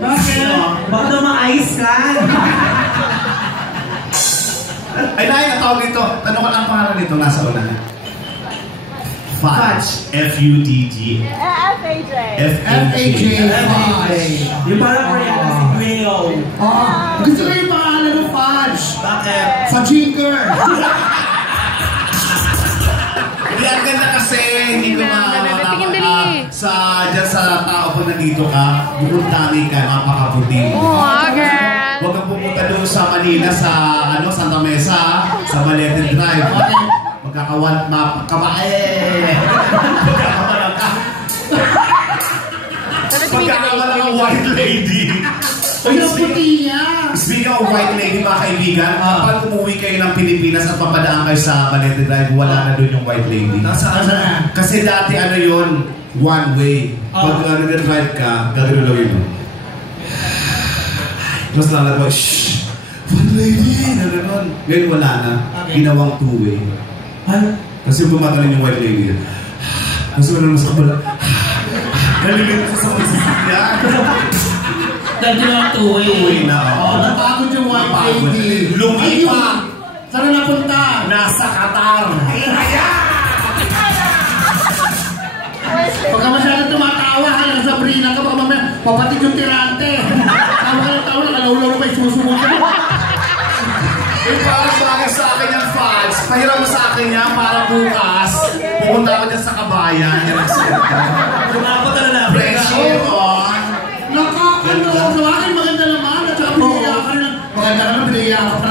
Bakit? Baka daw ma-ice ka. Ay, Nay, natawag dito. Tanong ko ang pangalan nito. Nasa una. Fudge. F-U-D-G. F-A-J. F-A-J. Yung parang Mariana si Cleo. Gusto ko yung pangalan ng Fudge. Bakit? Fudginger. Hindi, ang ganda kasi. Hindi ko dyan sa tao po nandito ka, bukod tami ka, napakaputi. Huwag kang pupunta doon sa Manila, sa Santa Mesa, sa Balete Drive. Magkakawan, magkakawalan ka white lady. Speaking of white lady, mga kaibigan, kapag umuwi kayo ng Pilipinas at papadaan kayo sa Balete Drive, wala na doon yung white lady. Kasi dati yun, one way. Pag nag-drive ka, gagawin lang yun. Tapos lalagay, shhh! One lady! Ngayon wala na. Ginawang two-way. Kasi bumatalin yung white lady. Kasi wala naman sa kabala. Nalilito sa masasakyan. Dahil ginawang two-way. Two-way na. Napagod yung white lady. Lumipa! Saan na napunta? Nasa Qatar! Pagka masyadong tumatawa, Sabrina ka, baka mamaya papatid yung tirante. Tawa ka ng tawa, nakalaulaw na may susunod ka. Parang bagay sa akin yung Fudge. Pahiram mo sa akin yan para bukas. Pupunta ako dyan sa kabayan. Kumapunta na lang. Friendship on. Nakakano. Sa akin maganda naman. At saka pinaya ka rin. Maganda naman, pinaya ka.